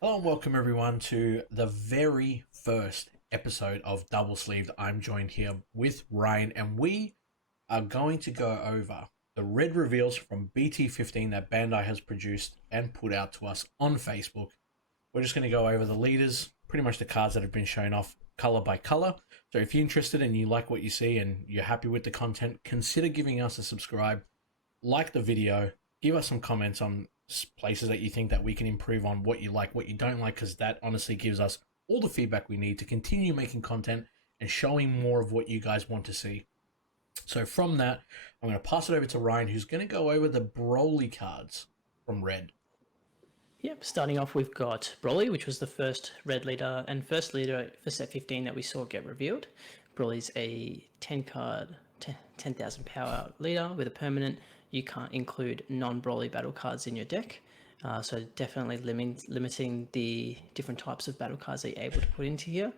Hello and welcome everyone to the very first episode of Double Sleeved. I'm joined here with Ryan, and we are going to go over the red reveals from BT15 that Bandai has produced and put out to us on Facebook. We're just going to go over the leaders, pretty much the cards that have been shown off color by color. So if you're interested and you like what you see and you're happy with the content, consider giving us a subscribe, like the video, give us some comments on places that you think that we can improve on, what you like, what you don't like, because that honestly gives us all the feedback we need to continue making content and showing more of what you guys want to see. So from that, I'm going to pass it over to Ryan, who's going to go over the Broly cards from Red. Yep, starting off, we've got Broly, which was the first red leader and first leader for set 15 that we saw get revealed. Broly's a 10 card, 10,000 power leader with a permanent. You can't include non-Broly battle cards in your deck. So definitely limiting the different types of battle cards that you're able to put into here.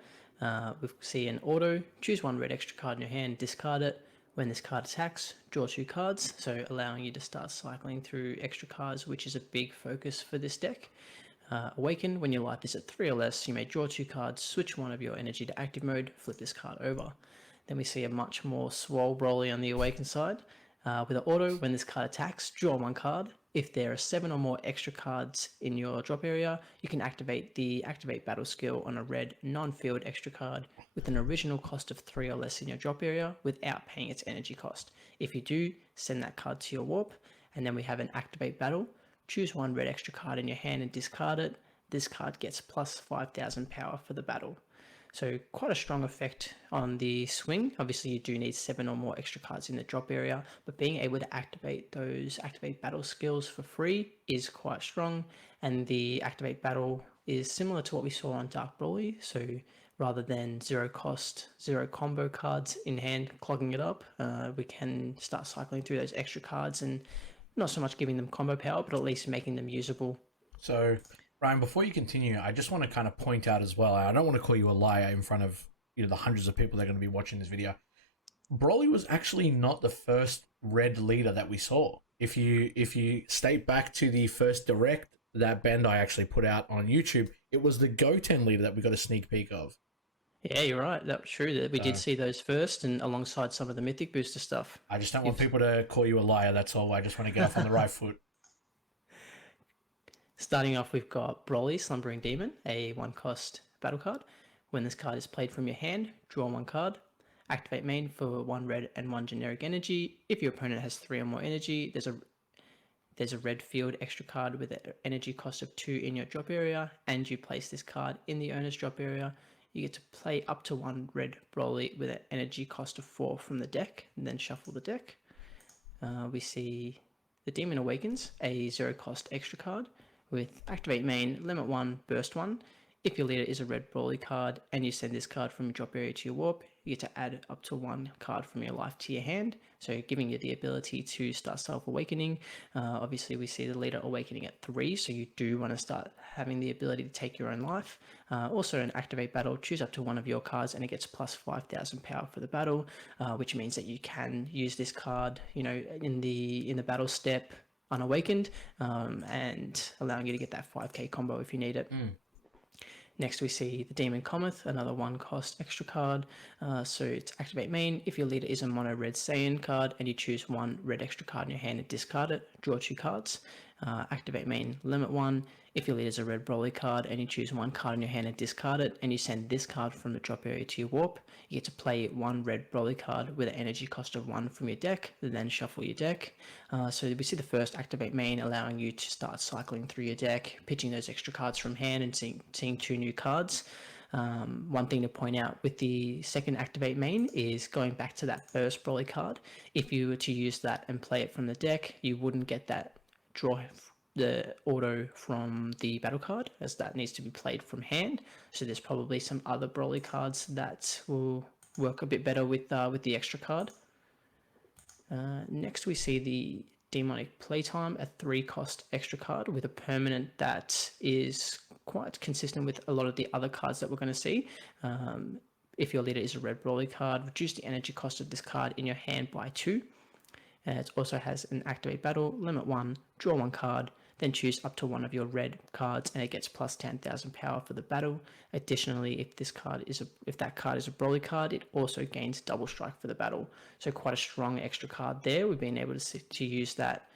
We see an auto, choose one red extra card in your hand, discard it. When this card attacks, draw two cards, so allowing you to start cycling through extra cards, which is a big focus for this deck. Awaken, when your life is at 3 or less, you may draw two cards, switch one of your energy to active mode, flip this card over. Then we see a much more swole Broly on the Awaken side. With an auto, when this card attacks, draw one card. If there are 7 or more extra cards in your drop area, you can activate the Activate Battle skill on a red non-field extra card with an original cost of 3 or less in your drop area without paying its energy cost. If you do, send that card to your warp, and then we have an Activate Battle. Choose one red extra card in your hand and discard it. This card gets plus 5,000 power for the battle. So quite a strong effect on the swing. Obviously, you do need 7 or more extra cards in the drop area, but being able to activate those Activate Battle skills for free is quite strong. And the Activate Battle is similar to what we saw on Dark Broly. So rather than zero cost, zero combo cards in hand clogging it up, we can start cycling through those extra cards and not so much giving them combo power, but at least making them usable. So, Ryan, before you continue, I just want to kind of point out as well, I don't want to call you a liar in front of the hundreds of people that are going to be watching this video. Broly was actually not the first red leader that we saw. If you state back to the first direct that Bandai actually put out on YouTube, it was the Goten leader that we got a sneak peek of. Yeah, you're right. That was true. That we did So see those first, and alongside some of the Mythic Booster stuff. I just don't want If people to call you a liar. That's all. I just want to get off on the right foot. Starting off, we've got Broly, Slumbering Demon, a 1-cost battle card. When this card is played from your hand, draw one card. Activate main for 1 red and 1 generic energy. If your opponent has 3 or more energy, there's a red field extra card with an energy cost of 2 in your drop area, and you place this card in the owner's drop area. You get to play up to 1 red Broly with an energy cost of 4 from the deck, and then shuffle the deck. We see the Demon Awakens, a 0-cost extra card with Activate Main, Limit 1, Burst 1. If your leader is a red Broly card and you send this card from your drop area to your warp, you get to add up to 1 card from your life to your hand, so giving you the ability to start self-awakening. Obviously, we see the leader awakening at 3, so you do want to start having the ability to take your own life. Also, an Activate Battle, choose up to 1 of your cards and it gets plus 5,000 power for the battle, which means that you can use this card, in the battle step unawakened, and allowing you to get that 5k combo if you need it. Next, we see the Demon Cometh, another 1-cost extra card. So it's Activate Main. If your leader is a mono red Saiyan card and you choose 1 red extra card in your hand and discard it, draw 2 cards. Activate Main, Limit 1. If your leader is a red Broly card and you choose 1 card in your hand and discard it, and you send this card from the drop area to your warp, you get to play 1 red Broly card with an energy cost of 1 from your deck, then shuffle your deck. So we see the first Activate Main allowing you to start cycling through your deck, pitching those extra cards from hand and seeing 2 new cards. One thing to point out with the second Activate Main is going back to that first Broly card. If you were to use that and play it from the deck, you wouldn't get that draw the auto from the battle card, as that needs to be played from hand. So there's probably some other Broly cards that will work a bit better with the extra card. Next, we see the Demonic Playtime, a 3-cost extra card with a permanent that is quite consistent with a lot of the other cards that we're going to see. If your leader is a red Broly card, reduce the energy cost of this card in your hand by 2. It also has an Activate Battle, Limit 1, draw 1 card. then choose up to one of your red cards and it gets plus 10,000 power for the battle. Additionally, if that card is a Broly card, it also gains double strike for the battle. So quite a strong extra card there. We've been able to use that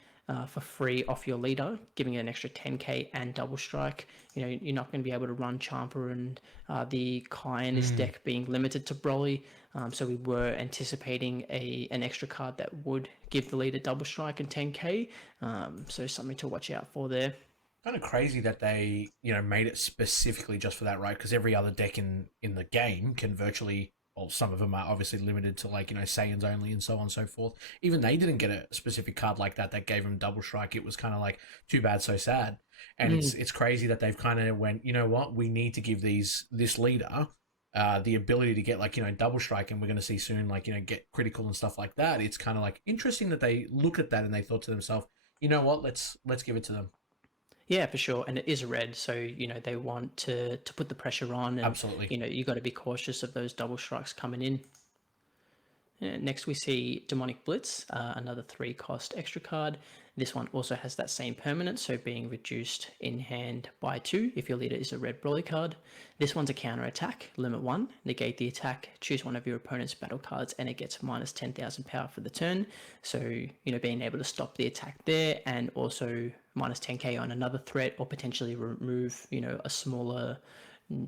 for free off your leader, giving it an extra 10k and double strike. You know, you're not going to be able to run Champa and the Kai in this deck being limited to Broly. So we were anticipating an extra card that would give the leader double strike and 10k. So something to watch out for there. Kind of crazy that they, made it specifically just for that, right? Because every other deck in the game can virtually, well, some of them are obviously limited to like, Saiyans only and so on and so forth. Even they didn't get a specific card like that gave them double strike. It was kind of like too bad, so sad. And it's crazy that they've kind of went, you know what, we need to give this leader the ability to get like, double strike, and we're going to see soon, like, get critical and stuff like that. It's kind of like interesting that they look at that and they thought to themselves, you know what, let's give it to them. Yeah, for sure. And it is red, so they want to put the pressure on, and Absolutely. you got to be cautious of those double strikes coming in. Next, we see Demonic Blitz, another 3-cost extra card. This one also has that same permanent, so being reduced in hand by 2 if your leader is a red Broly card. This one's a counter attack, limit 1, negate the attack, choose one of your opponent's battle cards, and it gets minus 10,000 power for the turn. So, being able to stop the attack there, and also minus 10k on another threat, or potentially remove, a smaller,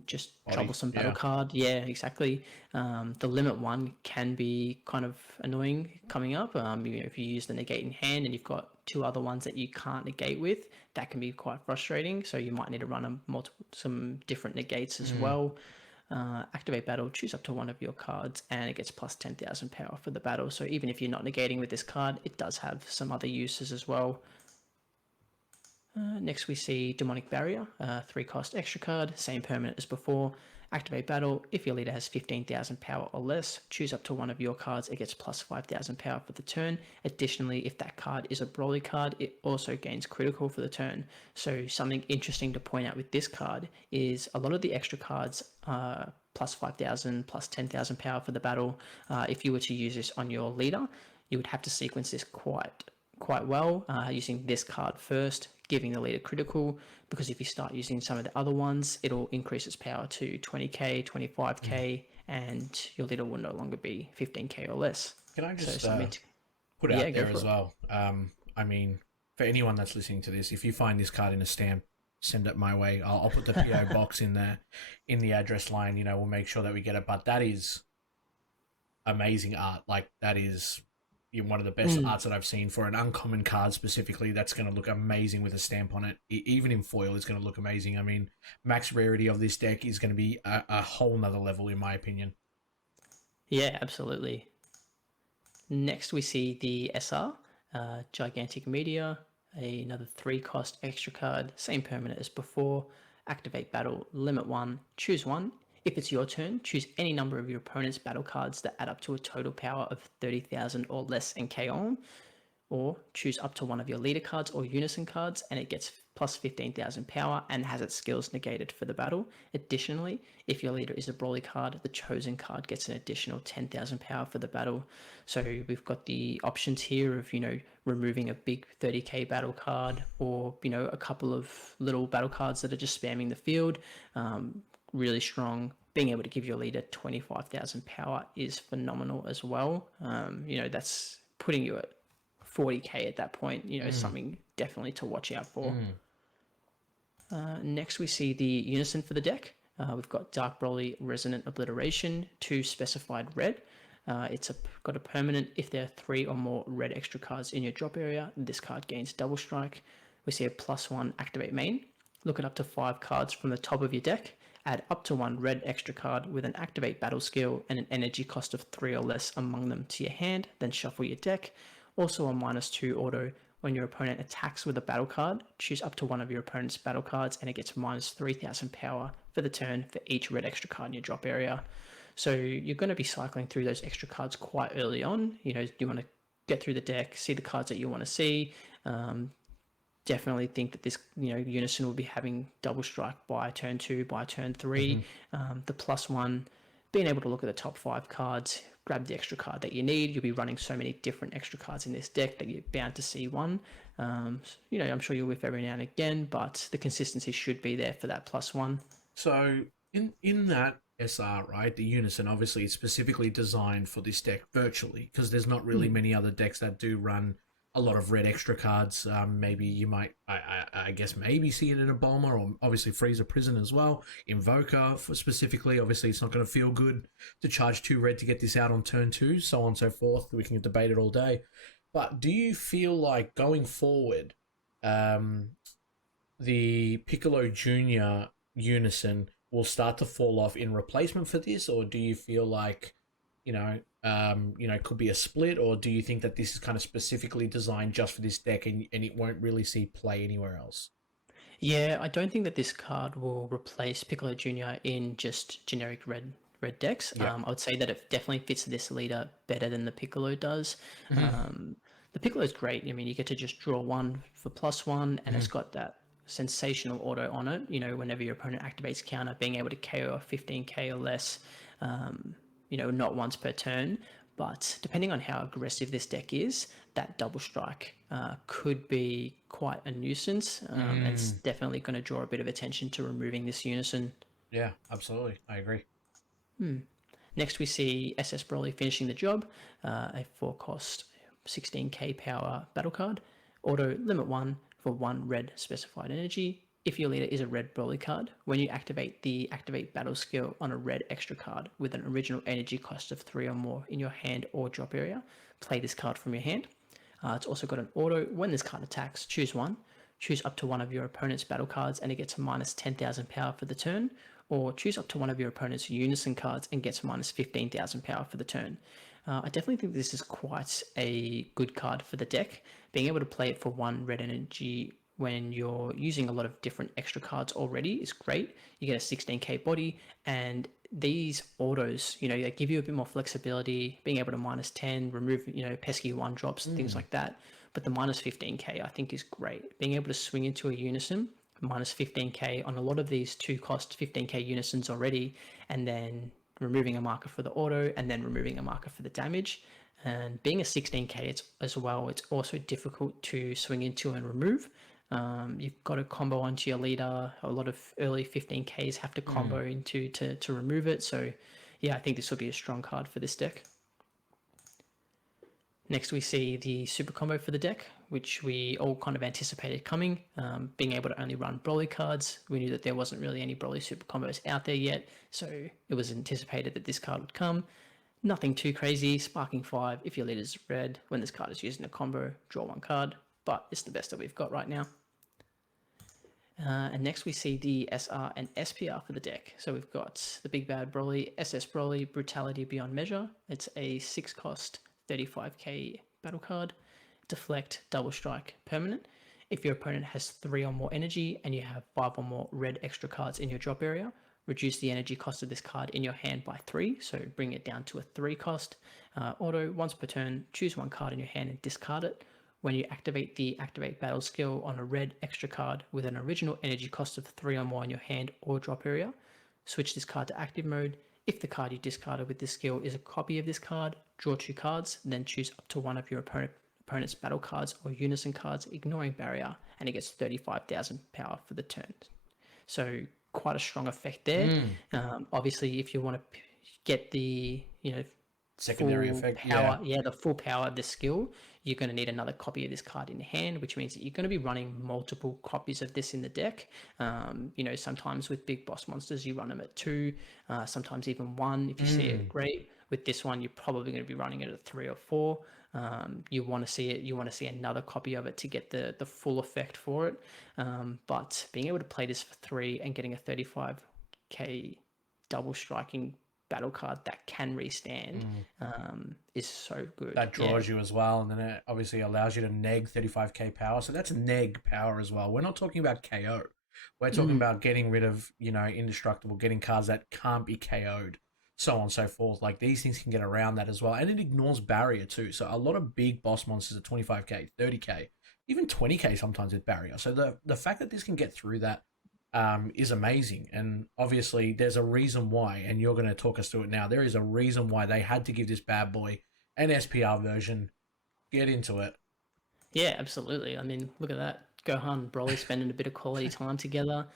just troublesome battle card. Yeah, exactly. The limit 1 can be kind of annoying coming up. If you use the negate in hand and you've got 2 other ones that you can't negate with, that can be quite frustrating. So you might need to run some different negates as well. Activate battle, choose up to one of your cards, and it gets plus 10,000 power for the battle. So even if you're not negating with this card, it does have some other uses as well. Next we see Demonic Barrier, 3-cost extra card, same permanent as before. Activate battle, if your leader has 15,000 power or less, choose up to one of your cards, it gets plus 5,000 power for the turn. Additionally, if that card is a Broly card, it also gains critical for the turn. So something interesting to point out with this card is a lot of the extra cards are plus 5,000, plus 10,000 power for the battle. If you were to use this on your leader, you would have to sequence this quite well, using this card first, giving the leader critical, because if you start using some of the other ones, it'll increase its power to 20k, 25k, and your leader will no longer be 15k or less. Can I just put out there as well? I mean, for anyone that's listening to this, if you find this card in a stamp, send it my way. I'll put the PO box in the address line. We'll make sure that we get it. But that is amazing art. Like, that is one of the best arts that I've seen for an uncommon card specifically. That's going to look amazing with a stamp on it. Even in foil, it's going to look amazing. I mean, max rarity of this deck is going to be a whole nother level, in my opinion. Yeah, absolutely. Next, we see the SR, Gigantic Meteor, another 3-cost extra card, same permanent as before. Activate battle, limit 1, choose 1. If it's your turn, choose any number of your opponent's battle cards that add up to a total power of 30,000 or less in KO, or choose up to one of your leader cards or unison cards, and it gets plus 15,000 power and has its skills negated for the battle. Additionally, if your leader is a Broly card, the chosen card gets an additional 10,000 power for the battle. So we've got the options here of, removing a big 30k battle card, or, a couple of little battle cards that are just spamming the field. Really strong. Being able to give your leader 25,000 power is phenomenal as well. That's putting you at 40k at that point. Something definitely to watch out for. Next, we see the unison for the deck. We've got Dark Broly Resonant Obliteration, 2 specified red. It's got a permanent. If there are 3 or more red extra cards in your drop area, this card gains double strike. We see a +1 activate main. Look at up to 5 cards from the top of your deck. Add up to 1 red extra card with an activate battle skill and an energy cost of 3 or less among them to your hand, then shuffle your deck. Also a -2 auto when your opponent attacks with a battle card. Choose up to one of your opponent's battle cards and it gets -3,000 power for the turn for each red extra card in your drop area. So you're going to be cycling through those extra cards quite early on. You want to get through the deck, see the cards that you want to see. Definitely think that this, unison will be having double strike by turn 2, by turn 3. The +1 being able to look at the top 5 cards, grab the extra card that you need. You'll be running so many different extra cards in this deck that you're bound to see one. I'm sure you'll whiff every now and again, but the consistency should be there for that +1. So in that SR, right, the Unison obviously is specifically designed for this deck virtually because there's not really many other decks that do run a lot of red extra cards. Maybe you might, I guess, maybe see it in a Bomber or obviously Freezer Prison as well. Invoker for specifically, obviously, it's not going to feel good to charge 2 red to get this out on turn 2, so on and so forth. We can debate it all day. But do you feel like going forward, the Piccolo Jr. Unison will start to fall off in replacement for this, or do you feel like, could be a split, or do you think that this is kind of specifically designed just for this deck and it won't really see play anywhere else? Yeah, I don't think that this card will replace Piccolo Jr. in just generic red decks. Yeah. I would say that it definitely fits this leader better than the Piccolo does. Mhm. The Piccolo is great. I mean, you get to just draw 1 for +1, and it's got that sensational auto on it. Whenever your opponent activates counter, being able to KO a 15k or less, not once per turn. But depending on how aggressive this deck is, that double strike could be quite a nuisance. It's definitely going to draw a bit of attention to removing this Unison. Yeah, absolutely. I agree. Next, we see SS Broly finishing the job, a 4-cost 16k power battle card. Auto limit 1 for 1 red specified energy. If your leader is a red Broly card, when you activate the activate battle skill on a red extra card with an original energy cost of 3 or more in your hand or drop area, play this card from your hand. It's also got an auto. When this card attacks, choose one. Choose up to one of your opponent's battle cards and it gets minus 10,000 power for the turn, or choose up to one of your opponent's Unison cards and gets minus 15,000 power for the turn. I definitely think this is quite a good card for the deck. Being able to play it for 1 red energy when you're using a lot of different extra cards already is great. You get a 16k body, and these autos, they give you a bit more flexibility, being able to minus 10, remove, pesky 1 drops and things like that. But the minus 15k I think is great. Being able to swing into a Unison, minus 15k on a lot of these 2-cost 15k Unisons already, and then removing a marker for the auto and then removing a marker for the damage. And being a 16k as well, it's also difficult to swing into and remove. You've got to combo onto your leader. A lot of early 15ks have to combo into to remove it. So yeah, I think this will be a strong card for this deck. Next, we see the super combo for the deck, which we all kind of anticipated coming. Being able to only run Broly cards, we knew that there wasn't really any Broly super combos out there yet, so it was anticipated that this card would come. Nothing too crazy. Sparking 5, if your leader's red, when this card is used in a combo, draw 1 card, but it's the best that we've got right now. And next we see the SR and SPR for the deck. So we've got the Big Bad Broly, SS Broly, Brutality Beyond Measure. It's a 6-cost 35k battle card. Deflect, double strike, permanent. If your opponent has 3 or more energy and you have 5 or more red extra cards in your drop area, reduce the energy cost of this card in your hand by 3, so bring it down to a 3-cost. Auto, once per turn, choose 1 card in your hand and discard it. When you activate the activate battle skill on a red extra card with an original energy cost of 3 or more in your hand or drop area, switch this card to active mode. If the card you discarded with this skill is a copy of this card, draw 2 cards, then choose up to one of your opponent's battle cards or Unison cards, ignoring barrier, and it gets 35,000 power for the turn. So quite a strong effect there. Obviously, if you want to get the Secondary full effect, power, the full power of the skill, you're going to need another copy of this card in hand, which means that you're going to be running multiple copies of this in the deck. Sometimes with big boss monsters, you run them at 2, sometimes even 1. If you see it, great. With this one, you're probably going to be running it at 3 or 4. You want to see it. You want to see another copy of it to get the full effect for it. But being able to play this for 3 and getting a 35k double striking battle card that can restand is so good. That draws you as well, and then it obviously allows you to neg 35k power. So that's neg power as well. We're not talking about KO. We're talking about getting rid of, indestructible, getting cards that can't be KO'd, so on and so forth. Like, these things can get around that as well. And it ignores barrier too. So a lot of big boss monsters are 25k, 30k, even 20k sometimes with barrier. So the fact that this can get through that is amazing. And obviously, there's a reason why, and you're going to talk us through it now. There is a reason why they had to give this bad boy an SPR version. Get into it. Yeah, absolutely. I mean, look at that. Gohan and Broly spending a bit of quality time together.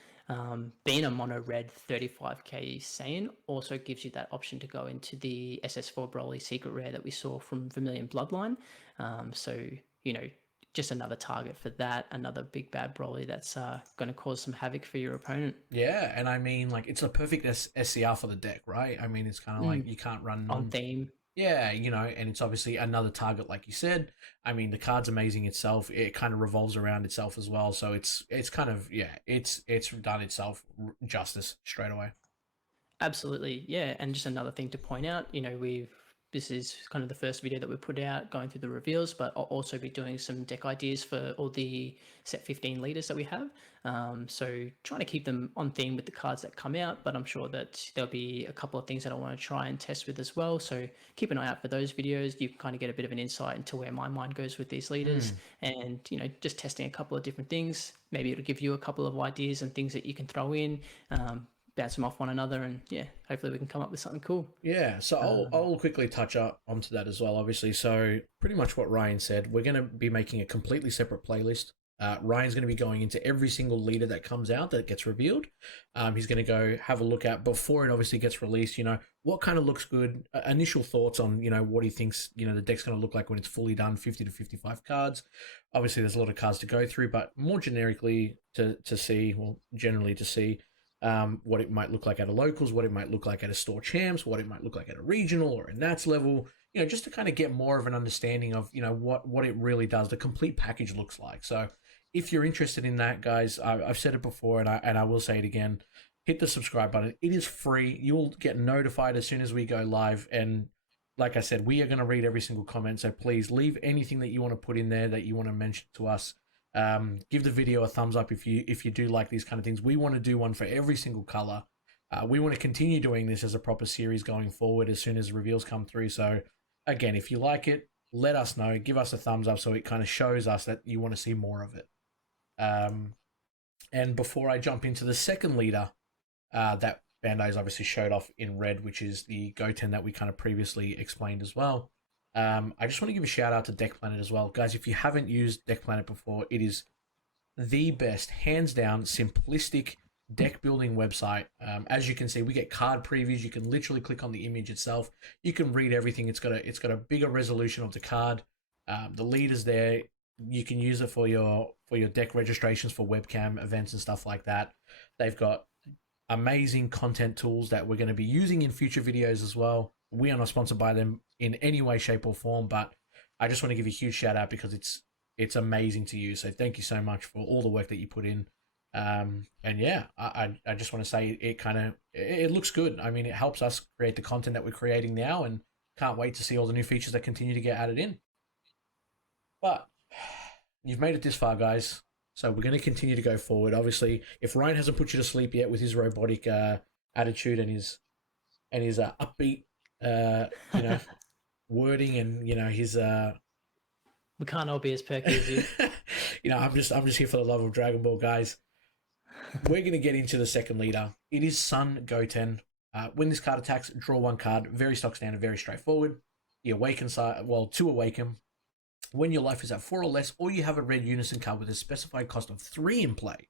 Being a mono red 35k Saiyan also gives you that option to go into the SS4 Broly secret rare that we saw from Vermilion Bloodline. So, you know, just another target for that, another big bad Broly that's going to cause some havoc for your opponent. Yeah, and I mean, like, it's a perfect SCR for the deck, right? I mean, it's kind of like you can't run On theme. Yeah, and it's obviously another target, like you said. I mean, the card's amazing itself. It kind of revolves around itself as well, so it's kind of it's done itself justice straight away. Absolutely, yeah. And just another thing to point out, this is kind of the first video that we put out going through the reveals, but I'll also be doing some deck ideas for all the set 15 leaders that we have. So trying to keep them on theme with the cards that come out, but I'm sure that there'll be a couple of things that I want to try and test with as well. So keep an eye out for those videos. You kind of get a bit of an insight into where my mind goes with these leaders and, just testing a couple of different things. Maybe it'll give you a couple of ideas and things that you can throw in. Bounce them off one another, and hopefully we can come up with something cool. Yeah, so I'll quickly touch up onto that as well, obviously. So pretty much what Ryan said, we're going to be making a completely separate playlist. Ryan's going to be going into every single leader that comes out that gets revealed. He's going to go have a look at before it obviously gets released. What kind of looks good. Initial thoughts on what he thinks the deck's going to look like when it's fully done. 50 to 55 cards. Obviously, there's a lot of cards to go through, but more generically generally to see. What it might look like at a locals, what it might look like at a store champs, what it might look like at a regional or a Nats level, just to kind of get more of an understanding of, what it really does, the complete package looks like. So if you're interested in that, guys, I've said it before and I will say it again, hit the subscribe button. It is free. You'll get notified as soon as we go live. And like I said, we are going to read every single comment. So please leave anything that you want to put in there that you want to mention to us. Give the video a thumbs up if you do like these kind of things. We want to do one for every single color. We want to continue doing this as a proper series going forward as soon as reveals come through. So again, if you like it, let us know. Give us a thumbs up so it kind of shows us that you want to see more of it. And before I jump into the second leader, that Bandai's obviously showed off in red, which is the Goten that we kind of previously explained as well. I just want to give a shout out to Deck Planet as well. Guys, if you haven't used Deck Planet before, it is the best, hands down, simplistic deck building website. As you can see, we get card previews. You can literally click on the image itself. You can read everything. It's got a bigger resolution of the card. The leaders there, you can use it for your deck registrations for webcam events and stuff like that. They've got amazing content tools that we're going to be using in future videos as well. We are not sponsored by them in any way, shape, or form, but I just want to give a huge shout out because it's amazing to use. So thank you so much for all the work that you put in. And yeah, I just want to say it looks good. I mean, it helps us create the content that we're creating now, and can't wait to see all the new features that continue to get added in. But you've made it this far, guys. So we're going to continue to go forward. Obviously, if Ryan hasn't put you to sleep yet with his robotic attitude and his upbeat wording and his we can't all be as perky as you. I'm just here for the love of Dragon Ball, guys. We're going to get into the second leader. It is Sun Goten. When this card attacks, draw one card. Very stock standard, very straightforward. The awaken side, to awaken. When your life is at 4 or less, or you have a red unison card with a specified cost of 3 in play,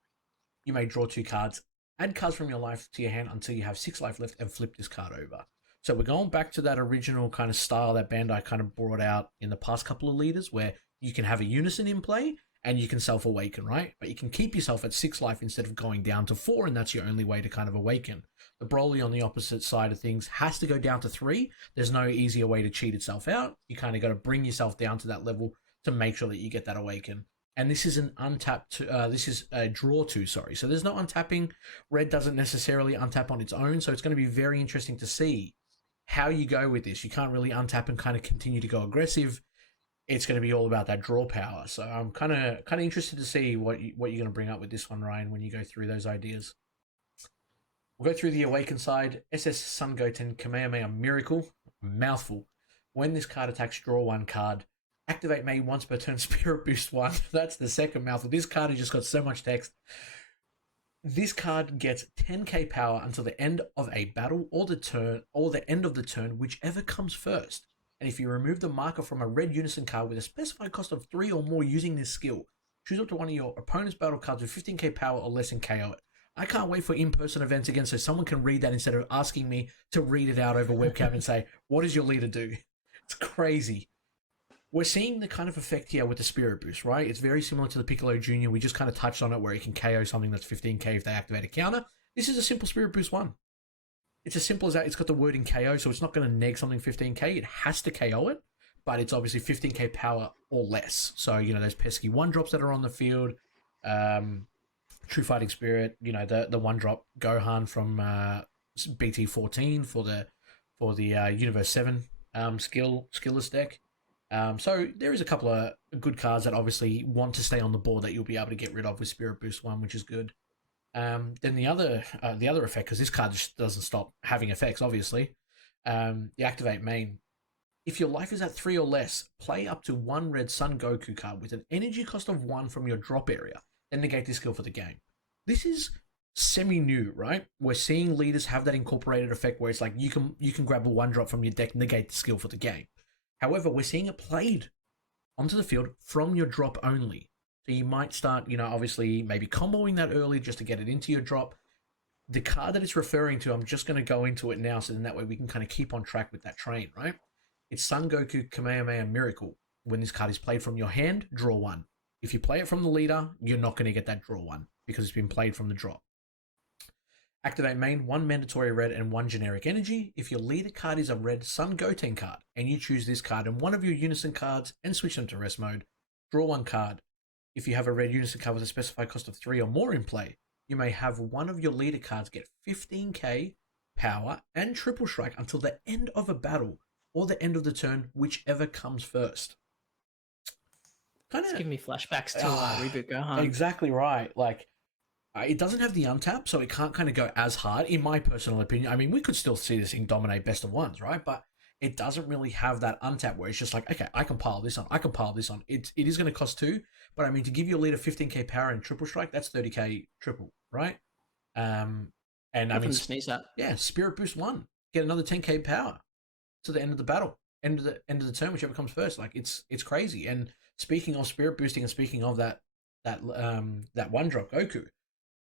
you may draw 2 cards. Add cards from your life to your hand until you have 6 life left, and flip this card over. So we're going back to that original kind of style that Bandai kind of brought out in the past couple of leaders, where you can have a unison in play and you can self-awaken, right? But you can keep yourself at 6 life instead of going down to 4, and that's your only way to kind of awaken. The Broly on the opposite side of things has to go down to 3. There's no easier way to cheat itself out. You kind of got to bring yourself down to that level to make sure that you get that awaken. And this is an untapped, this is a draw 2, sorry. So there's no untapping. Red doesn't necessarily untap on its own, so it's going to be very interesting to see how you go with this. You can't really untap and kind of continue to go aggressive. It's going to be all about that draw power. So I'm kind of interested to see what you're going to bring up with this one, Ryan, when you go through those ideas. We'll go through the Awaken side. SS Sun Goten Kamehameha Miracle. Mouthful. When this card attacks, draw 1 card. Activate May once per turn, Spirit Boost 1. That's the second mouthful. This card has just got so much text. This card gets 10k power until the end of a battle or the end of the turn, whichever comes first. And if you remove the marker from a red unison card with a specified cost of 3 or more using this skill, choose up to one of your opponent's battle cards with 15k power or less and KO it. I can't wait for in-person events again so someone can read that instead of asking me to read it out over webcam and say, what does your leader do? It's crazy. We're seeing the kind of effect here with the Spirit Boost, right? It's very similar to the Piccolo Jr. We just kind of touched on it where you can KO something that's 15k if they activate a counter. This is a simple Spirit Boost 1. It's as simple as that. It's got the wording KO, so it's not going to neg something 15k. It has to KO it, but it's obviously 15k power or less. So, there's pesky 1-drops that are on the field. True Fighting Spirit, the 1-drop Gohan from BT14 for the Universe 7 skillless deck. So there is a couple of good cards that obviously want to stay on the board that you'll be able to get rid of with Spirit Boost 1, which is good. Then the other effect, because this card just doesn't stop having effects, obviously. The Activate main. If your life is at 3 or less, play up to 1 red Son Goku card with an energy cost of 1 from your drop area, then negate this skill for the game. This is semi-new, right? We're seeing leaders have that incorporated effect where it's like you can grab a 1-drop from your deck, negate the skill for the game. However, we're seeing it played onto the field from your drop only. So you might start, obviously maybe comboing that early just to get it into your drop. The card that it's referring to, I'm just going to go into it now so then that way we can kind of keep on track with that train, right? It's Son Goku Kamehameha Miracle. When this card is played from your hand, draw 1. If you play it from the leader, you're not going to get that draw 1 because it's been played from the drop. Activate main, 1 mandatory red and 1 generic energy. If your leader card is a red Son Goten card and you choose this card and one of your unison cards and switch them to rest mode, draw 1 card. If you have a red unison card with a specified cost of 3 or more in play, you may have one of your leader cards get 15k power and triple strike until the end of a battle or the end of the turn, whichever comes first. It's giving me flashbacks to Reboot Gohan. Exactly right. Like, it doesn't have the untap, so it can't kind of go as hard, in my personal opinion. I mean, we could still see this thing dominate best of ones, right? But it doesn't really have that untap where it's just like, okay, I can pile this on. I can pile this on. It is going to cost 2, but I mean, to give your leader 15k power and triple strike, that's 30k triple, right? And I mean, sneeze that. Yeah, Spirit Boost 1, get another 10k power to the end of the battle, end of the turn, whichever comes first. Like, it's crazy. And speaking of Spirit Boosting and speaking of that 1-drop Goku,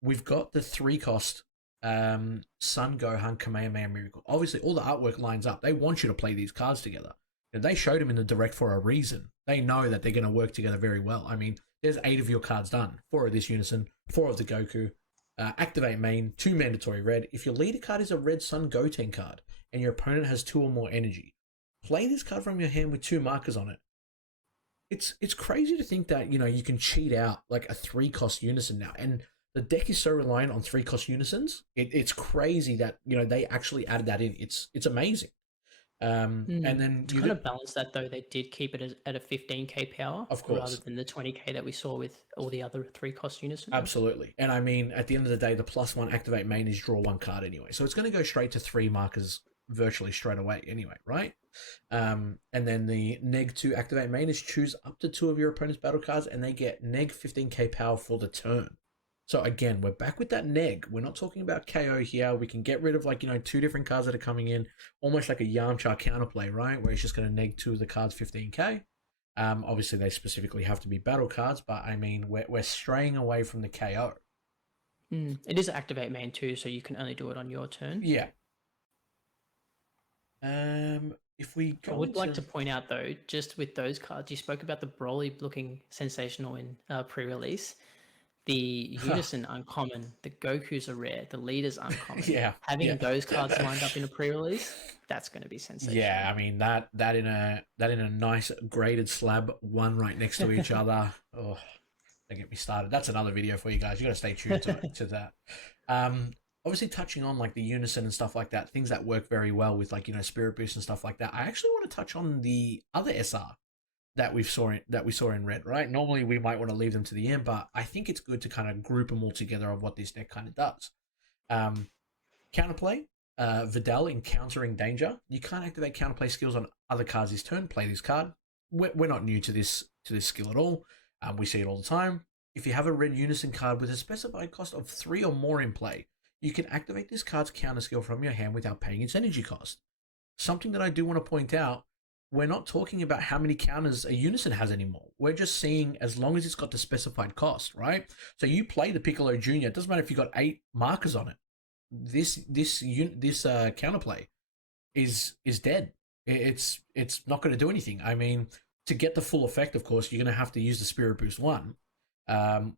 we've got the 3-cost Son Gohan Kamehameha Miracle. Obviously, all the artwork lines up. They want you to play these cards together. And they showed them in the direct for a reason. They know that they're going to work together very well. I mean, there's 8 of your cards done. 4 of this unison, 4 of the Goku. Activate main, 2 mandatory red. If your leader card is a red Son Goten card and your opponent has 2 or more energy, play this card from your hand with 2 markers on it. It's crazy to think that, you can cheat out like a 3-cost unison now. And the deck is so reliant on 3-cost unisons. It's crazy that, they actually added that in. It's amazing. And then to kind of balance that, though, they did keep it at a 15k power, of course, rather than the 20k that we saw with all the other 3-cost unisons. Absolutely. And I mean, at the end of the day, the +1 activate main is draw 1 card anyway. So it's going to go straight to 3 markers virtually straight away anyway, right? And then the neg 2 activate main is choose up to 2 of your opponent's battle cards and they get neg 15k power for the turn. So again, we're back with that neg. We're not talking about KO here. We can get rid of 2 different cards that are coming in, almost like a Yamcha counterplay, right? Where it's just going to neg 2 of the cards 15k. Obviously, they specifically have to be battle cards, but I mean, we're straying away from the KO. It is activate main too, so you can only do it on your turn. Yeah. If we go I would like to point out, though, just with those cards, you spoke about the Broly looking sensational in pre-release. The Unison uncommon, the Goku's are rare, the Leader's uncommon. Having those cards lined up in a pre-release, that's going to be sensational. Yeah, I mean that in a nice graded slab, one right next to each other. Oh, don't get me started. That's another video for you guys. You got to stay tuned to that. Obviously, touching on the Unison and stuff like that, things that work very well with Spirit Boost and stuff like that. I actually want to touch on the other SR that we saw in red, right? Normally we might want to leave them to the end, but I think it's good to kind of group them all together of what this deck kind of does. Counterplay, Vidal encountering danger. You can't activate counterplay skills on other cards this turn. Play this card. We're not new to this skill at all. We see it all the time. if you have a red Unison card with a specified cost of 3 or more in play, you can activate this card's counter skill from your hand without paying its energy cost. Something that I do want to point out, we're not talking about how many counters a Unison has anymore. We're just seeing as long as it's got the specified cost, right? So you play the Piccolo Junior, it doesn't matter if you got 8 markers on it. This counterplay is dead. It's not going to do anything. I mean, to get the full effect, of course, you're going to have to use the Spirit Boost 1,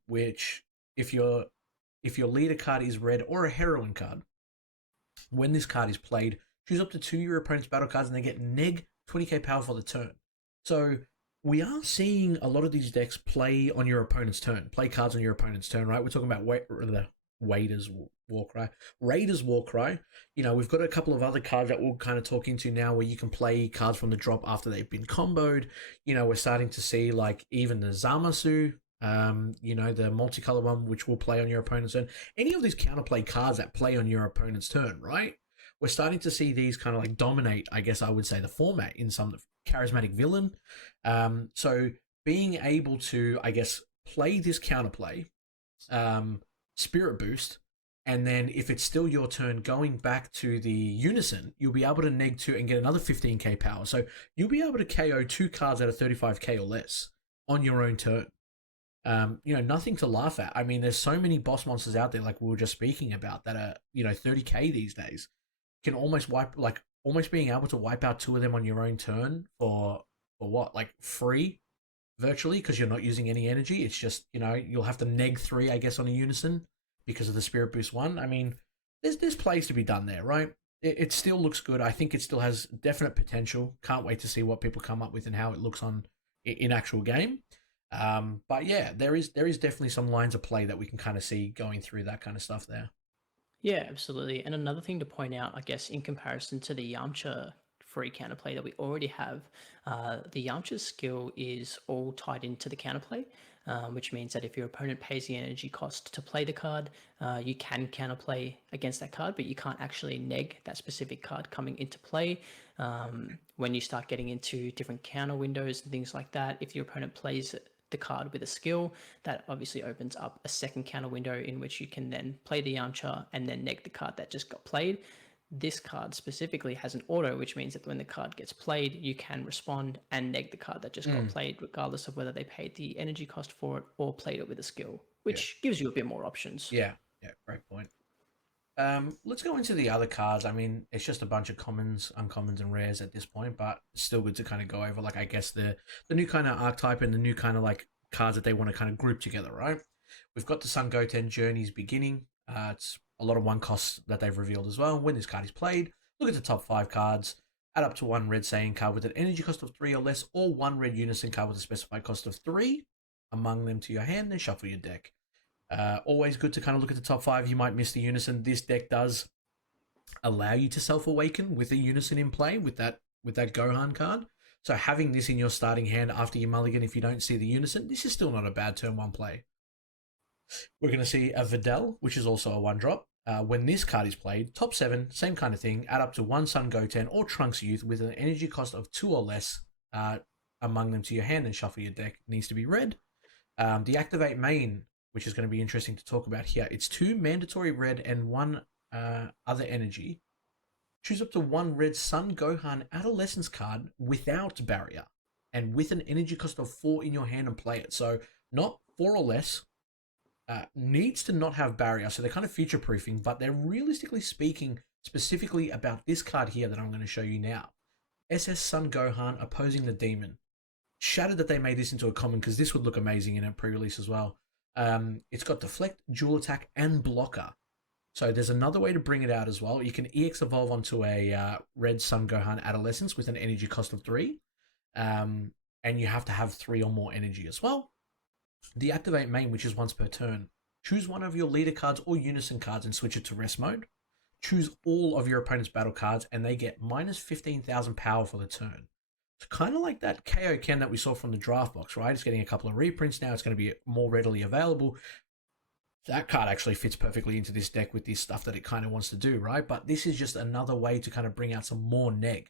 which if your leader card is red or a heroine card, when this card is played, choose up to 2 of your opponent's battle cards and they get neg 20k power for the turn. So we are seeing a lot of these decks play on your opponent's turn, play cards on your opponent's turn, right? We're talking about the Raiders Warcry. You know, we've got a couple of other cards that we'll kind of talk into now where you can play cards from the drop after they've been comboed. You know, we're starting to see like even the Zamasu, you know, the multicolor one, which will play on your opponent's turn. Any of these counterplay cards that play on your opponent's turn, right? We're starting to see these kind of like dominate, I guess I would say, the format in some charismatic villain. So being able to, I guess, play this counterplay, Spirit Boost, and then if it's still your turn, going back to the Unison, you'll be able to neg 2 and get another 15k power. So you'll be able to KO 2 cards that are 35k or less on your own turn. You know, nothing to laugh at. I mean, there's so many boss monsters out there, like we were just speaking about, that are, you know, 30k these days. Can almost almost being able to wipe out 2 of them on your own turn for what, like free, virtually, because you're not using any energy. It's just, you know, you'll have to neg 3, I guess, on a Unison because of the Spirit Boost 1. I mean, there's plays to be done there, right? It still looks good. I think it still has definite potential. Can't wait to see what people come up with and how it looks in actual game. But yeah, there is definitely some lines of play that we can kind of see going through that kind of stuff there. Yeah, absolutely. And another thing to point out, I guess, in comparison to the Yamcha free counterplay that we already have, the Yamcha's skill is all tied into the counterplay, which means that if your opponent pays the energy cost to play the card, you can counterplay against that card, but you can't actually neg that specific card coming into play. When you start getting into different counter windows and things like that, if your opponent plays the card with a skill, that obviously opens up a second counter window in which you can then play the Yamcha and then neg the card that just got played. This card specifically has an auto, which means that when the card gets played, you can respond and neg the card that just got played, regardless of whether they paid the energy cost for it or played it with a skill, which gives you a bit more options. Yeah, great point. Let's go into the other cards. I mean, it's just a bunch of commons, uncommons, and rares at this point, but it's still good to kind of go over, like, I guess the new kind of archetype and the new kind of like cards that they want to kind of group together, right? We've got the Sun Goten Journey's Beginning. It's a lot of 1 costs that they've revealed as well. When this card is played, look at the top 5 cards, add up to 1 red Saiyan card with an energy cost of 3 or less, or 1 red Unison card with a specified cost of 3 among them to your hand, then shuffle your deck. Always good to kind of look at the top 5. You might miss the Unison. This deck does allow you to self-awaken with a Unison in play with that Gohan card. So having this in your starting hand after your mulligan, if you don't see the Unison, this is still not a bad turn 1 play. We're going to see a Videl, which is also a 1-drop. When this card is played, top 7, same kind of thing. Add up to 1 Sun Goten or Trunks Youth with an energy cost of 2 or less among them to your hand and shuffle your deck. It needs to be red. The Activate main, which is going to be interesting to talk about here. It's 2 mandatory red and 1 other energy. Choose up to 1 red Sun Gohan Adolescence card without barrier and with an energy cost of 4 in your hand and play it. So not 4 or less. Needs to not have barrier. So they're kind of future proofing, but they're realistically speaking specifically about this card here that I'm going to show you now. SS Sun Gohan opposing the Demon. Shattered that they made this into a common because this would look amazing in a pre-release as well. It's got Deflect, Dual Attack, and Blocker. So there's another way to bring it out as well. You can EX evolve onto a red Sun Gohan Adolescence with an energy cost of 3. And you have to have 3 or more energy as well. The Activate main, which is once per turn. Choose one of your leader cards or Unison cards and switch it to rest mode. Choose all of your opponent's battle cards and they get minus 15,000 power for the turn. It's kind of like that KO Ken that we saw from the draft box, right? It's getting a couple of reprints now. It's going to be more readily available. That card actually fits perfectly into this deck with this stuff that it kind of wants to do, right? But this is just another way to kind of bring out some more neg.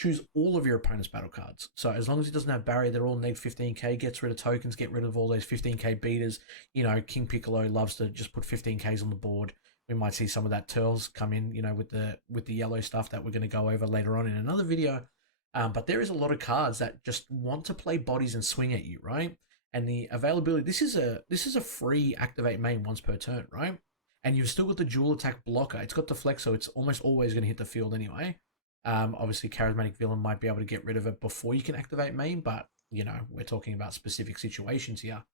choose all of your opponent's battle cards. So as long as it doesn't have barrier, they're all neg 15k, gets rid of tokens, get rid of all those 15k beaters. You know, King Piccolo loves to just put 15ks on the board. We might see some of that Turles come in, you know, with the yellow stuff that we're going to go over later on in another video. But there is a lot of cards that just want to play bodies and swing at you, right? And the availability, this is a free activate main once per turn, right? And you've still got the dual attack blocker. It's got deflect, so it's almost always going to hit the field anyway. Obviously, charismatic villain might be able to get rid of it before you can activate main, but you know we're talking about specific situations here.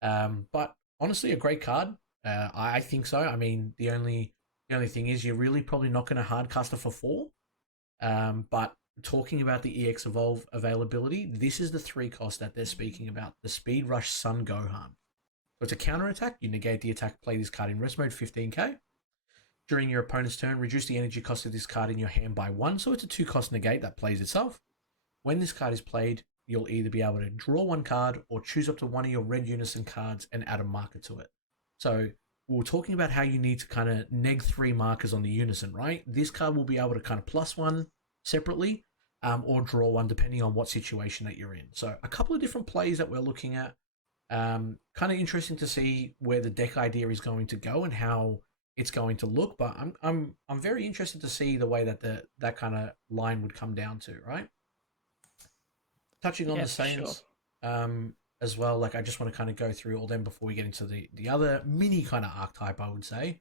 But honestly, a great card. I think so. I mean, the only thing is you're really probably not going to hardcast it for 4. But talking about the EX Evolve availability, this is the 3 cost that they're speaking about. The Speed Rush Sun Gohan. So it's a counter attack. You negate the attack, play this card in rest mode, 15k. During your opponent's turn, reduce the energy cost of this card in your hand by 1. So it's a 2 cost negate that plays itself. When this card is played, you'll either be able to draw 1 card or choose up to one of your red unison cards and add a marker to it. So we're talking about how you need to kind of neg 3 markers on the unison, right? This card will be able to kind of +1 separately or draw 1 depending on what situation that you're in. So a couple of different plays that we're looking at. Kind of interesting to see where the deck idea is going to go and how it's going to look, but I'm very interested to see the way that that kind of line would come down to, right? Touching on the Saiyans, as well, like I just want to kind of go through all them before we get into the other mini kind of archetype, I would say.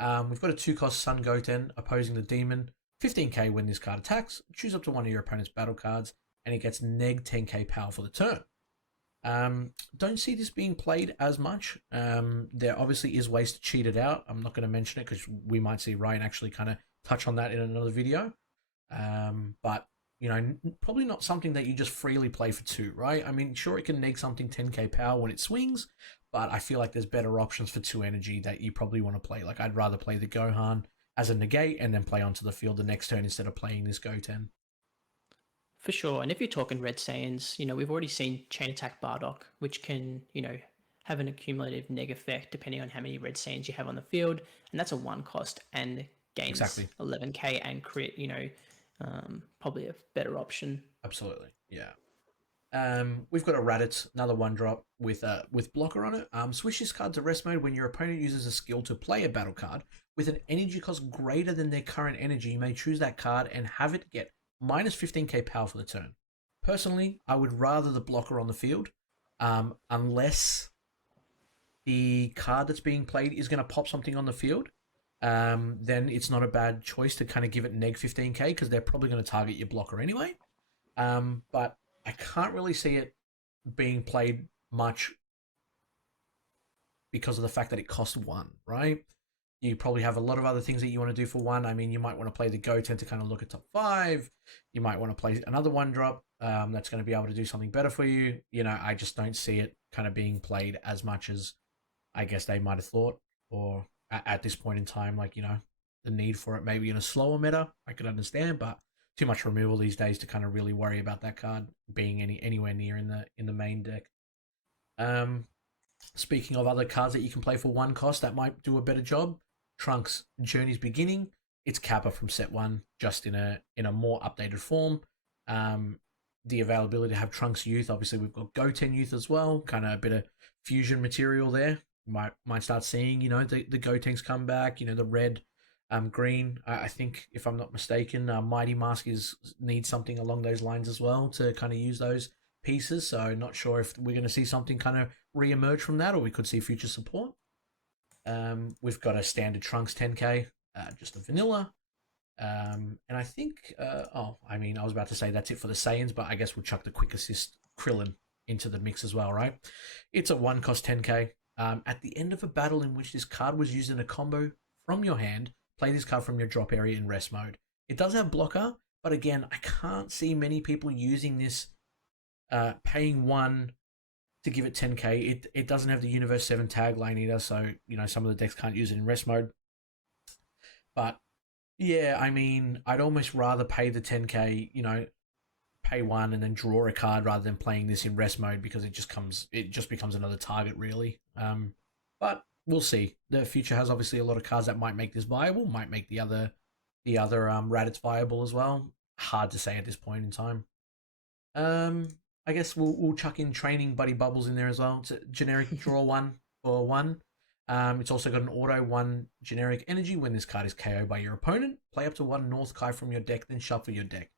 We've got a 2-cost Sun Goten opposing the Demon, 15k when this card attacks, choose up to one of your opponent's battle cards, and it gets neg 10k power for the turn. Don't see this being played as much. There obviously is ways to cheat it out. I'm not going to mention it because we might see Ryan actually kind of touch on that in another video. But you know, probably not something that you just freely play for 2, right? I mean, sure, it can neg something 10k power when it swings, but I feel like there's better options for 2 energy that you probably want to play. Like I'd rather play the Gohan as a negate and then play onto the field the next turn instead of playing this Goten. For sure. And if you're talking Red Saiyans, you know, we've already seen Chain Attack Bardock, which can, you know, have an accumulative neg effect depending on how many Red Saiyans you have on the field. And that's a 1 cost and gains 11k and crit, you know, probably a better option. Absolutely. Yeah. We've got a Raditz, another 1-drop with blocker on it. Switch this card to rest mode when your opponent uses a skill to play a battle card with an energy cost greater than their current energy. You may choose that card and have it get minus 15k power for the turn. Personally, I would rather the blocker on the field, unless the card that's being played is going to pop something on the field. Then it's not a bad choice to kind of give it neg 15k because they're probably going to target your blocker anyway. But I can't really see it being played much because of the fact that it costs 1, right? You probably have a lot of other things that you want to do for 1. I mean, you might want to play the Goten to kind of look at top 5. You might want to play another 1-drop that's going to be able to do something better for you. You know, I just don't see it kind of being played as much as I guess they might have thought, or at this point in time, like, you know, the need for it maybe in a slower meta, I could understand, but too much removal these days to kind of really worry about that card being anywhere near in the main deck. Speaking of other cards that you can play for 1 cost that might do a better job, Trunks Journey's Beginning. It's Kappa from set 1, just in a more updated form. The availability to have Trunks Youth, obviously we've got Goten Youth as well, kind of a bit of fusion material there. Might start seeing, you know, the Gotens come back, you know, the red, green. I think, if I'm not mistaken, Mighty Mask needs something along those lines as well to kind of use those pieces. So not sure if we're going to see something kind of re-emerge from that, or we could see future support. We've got a standard Trunks 10k, just a vanilla. And I think, I mean, I was about to say that's it for the Saiyans, but I guess we'll chuck the Quick Assist Krillin into the mix as well, right? It's a 1-cost 10k. At the end of a battle in which this card was used in a combo from your hand, play this card from your drop area in rest mode. It does have blocker, but again, I can't see many people using this, paying 1 to give it 10k. It doesn't have the Universe 7 tagline either, so, you know, some of the decks can't use it in rest mode. But yeah, I mean, I'd almost rather pay the 10k, you know, pay 1 and then draw a card rather than playing this in rest mode, because it just becomes another target, really. But we'll see. The future has obviously a lot of cards that might make this viable, might make the other Raditz viable as well. hard to say at this point in time. I guess we'll chuck in training buddy bubbles in there as well. It's a generic draw one for one. It's also got an auto one generic energy. When this card is KO'd by your opponent, play up to one North Kai from your deck, then shuffle your deck.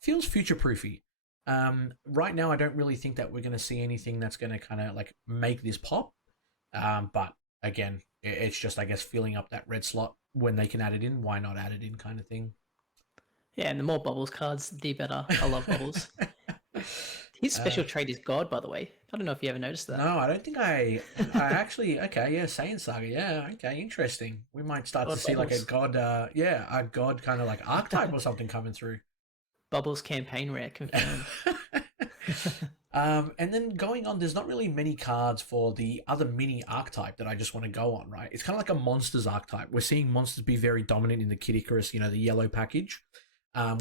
Feels future proofy. Right now, I don't really think that we're going to see anything that's going to kind of like make this pop. But again, it's just, I guess, filling up that red slot when they can add it in. Why not add it in, kind of thing? Yeah, and the more bubbles cards, the better. I love bubbles. His special trait is God, by the way. I don't know if you ever noticed that. No, I don't think I actually. Okay, yeah, Saiyan Saga. Yeah, okay, interesting. We might start to see bubbles. like a god. A god kind of like archetype or something coming through. Bubbles campaign rare confirmed. And then going on, there's not really many cards for the other mini archetype that I just want to go on, right? It's kind of like a monsters archetype. We're seeing monsters be very dominant in the Kid Icarus, the yellow package.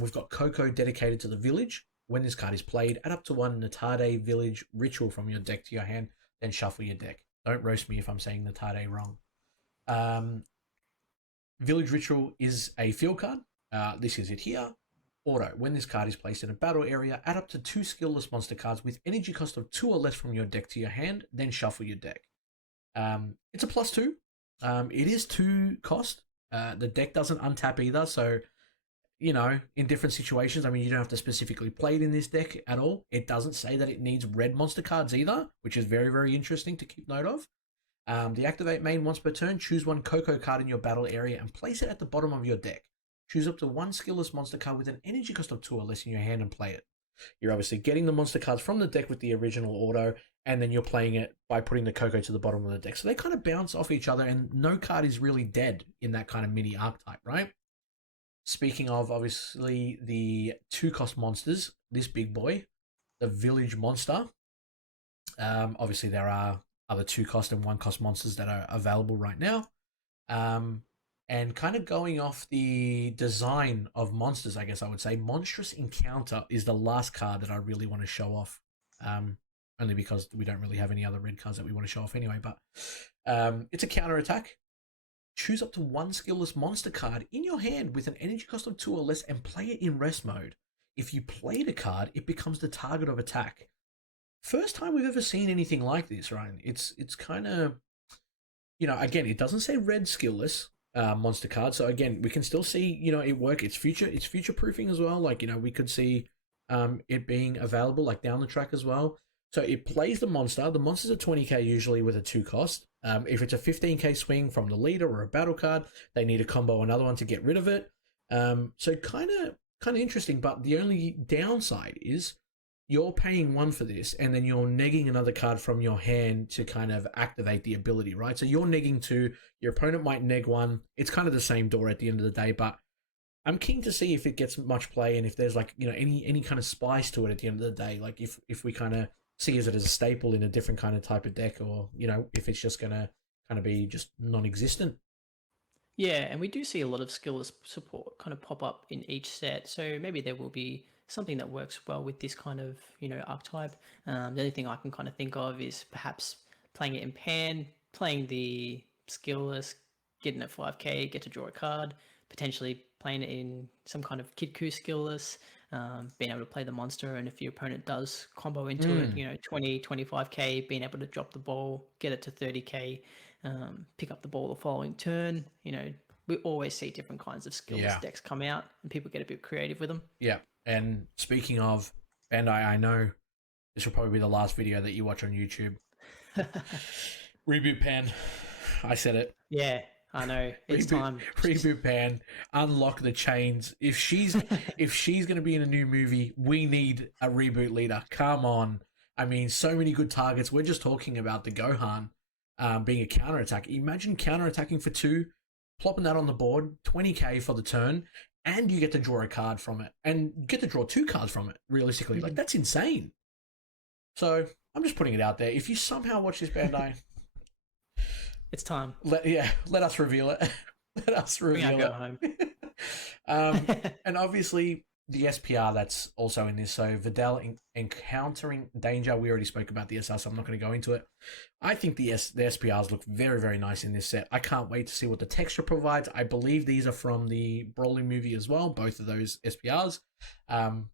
We've got Coco dedicated to the village. When this card is played, add up to one Natade Village Ritual from your deck to your hand, then shuffle your deck. Don't roast me if I'm saying Natade wrong. Village Ritual is a field card. This is it here. Auto. When this card is placed in a battle area, add up to 2 skillless monster cards with energy cost of 2 or less from your deck to your hand, then shuffle your deck. It's a +2. It is 2 cost. The deck doesn't untap either, so in different situations, I mean, you don't have to specifically play it in this deck at all. It doesn't say that it needs red monster cards either, which is very, very interesting to keep note of. The activate main once per turn, choose one Coco card in your battle area and place it at the bottom of your deck. Choose up to one skillless monster card with an energy cost of 2 or less in your hand and play it. You're obviously getting the monster cards from the deck with the original auto, and then you're playing it by putting the Coco to the bottom of the deck. So they kind of bounce off each other, and no card is really dead in that kind of mini archetype, right? Speaking of, obviously, the 2-cost monsters, this big boy, the Village Monster. Obviously, there are other 2-cost and 1-cost monsters that are available right now. And kind of going off the design of monsters, I guess I would say, Monstrous Encounter is the last card that I really want to show off. Only because we don't really have any other red cards that we want to show off anyway. But it's a counter attack. Choose up to one skillless monster card in your hand with an energy cost of 2 or less and play it in rest mode. If you play the card, it becomes the target of attack. First time we've ever seen anything like this, right? It's kind of, again, it doesn't say red skillless monster card. So again, we can still see, it work. It's future proofing as well. Like, we could see it being available like down the track as well. So it plays the monster. The monster's a 20k usually with a 2 cost. If it's a 15k swing from the leader or a battle card, they need to combo another one to get rid of it. So kind of interesting, but the only downside is you're paying 1 for this, and then you're negging another card from your hand to kind of activate the ability, right? So you're negging 2, your opponent might neg 1. It's kind of the same door at the end of the day, but I'm keen to see if it gets much play and if there's like, any kind of spice to it at the end of the day. Like if we kind of see it as a staple in a different kind of type of deck, or if it's just gonna kind of be just non-existent. Yeah, and we do see a lot of skillless support kind of pop up in each set, so maybe there will be something that works well with this kind of archetype. The only thing I can kind of think of is perhaps playing it in pan, playing the skillless, getting at 5k, get to draw a card, potentially playing it in some kind of Kid Ku skillless, being able to play the monster, and if your opponent does combo into it, 20, 25k, being able to drop the ball, get it to 30k, pick up the ball the following turn. We always see different kinds of skillless decks come out, and people get a bit creative with them. Yeah, and speaking of, and I know this will probably be the last video that you watch on YouTube. Reboot Pan. I said it. Yeah, I know. It's time. Reboot Pan. Unlock the chains. If she's going to be in a new movie, we need a reboot leader. Come on. I mean, so many good targets. We're just talking about the Gohan being a counterattack. Imagine counterattacking for 2, plopping that on the board, 20k for the turn, and you get to draw a card from it. And you get to draw 2 cards from it, realistically. Like, that's insane. So, I'm just putting it out there. If you somehow watch this, Bandai... It's time. Let us reveal it. Let us reveal it. Go home. And obviously, the SPR that's also in this. So Videl encountering danger. We already spoke about the SR, so I'm not going to go into it. I think the SPRs look very, very nice in this set. I can't wait to see what the texture provides. I believe these are from the Broly movie as well, both of those SPRs. Um,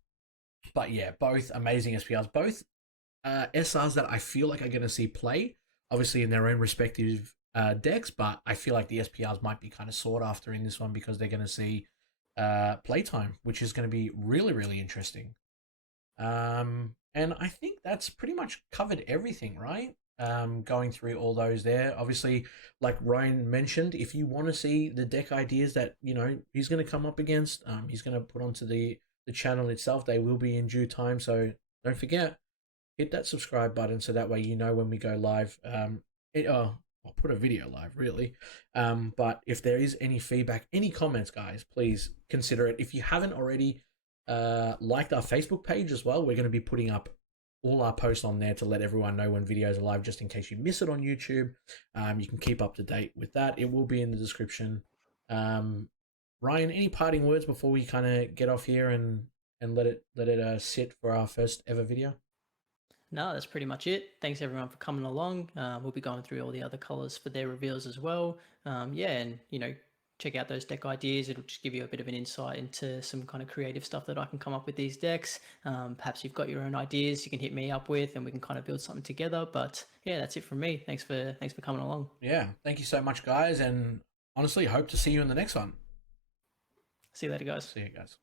but yeah, both amazing SPRs. Both SRs that I feel like are going to see play, obviously in their own respective decks, but I feel like the SPRs might be kind of sought after in this one because they're going to see playtime, which is going to be really, really interesting. And I think that's pretty much covered everything, right? Going through all those there. Obviously, like Ryan mentioned, if you want to see the deck ideas that he's going to come up against, he's going to put onto the channel itself. They will be in due time, so don't forget, hit that subscribe button so that way you know when we go live. I'll put a video live, really. But if there is any feedback, any comments, guys, please consider it. If you haven't already liked our Facebook page as well, we're going to be putting up all our posts on there to let everyone know when videos are live, just in case you miss it on YouTube. You can keep up to date with that. It will be in the description. Ryan, any parting words before we kind of get off here and let it sit for our first ever video? No, that's pretty much it. Thanks everyone for coming along. We'll be going through all the other colors for their reveals as well. Yeah, and check out those deck ideas. It'll just give you a bit of an insight into some kind of creative stuff that I can come up with these decks. Perhaps you've got your own ideas you can hit me up with, and we can kind of build something together. But yeah, that's it from me. Thanks for coming along. Yeah, thank you so much, guys, and honestly, hope to see you in the next one. See you later, guys. See you guys.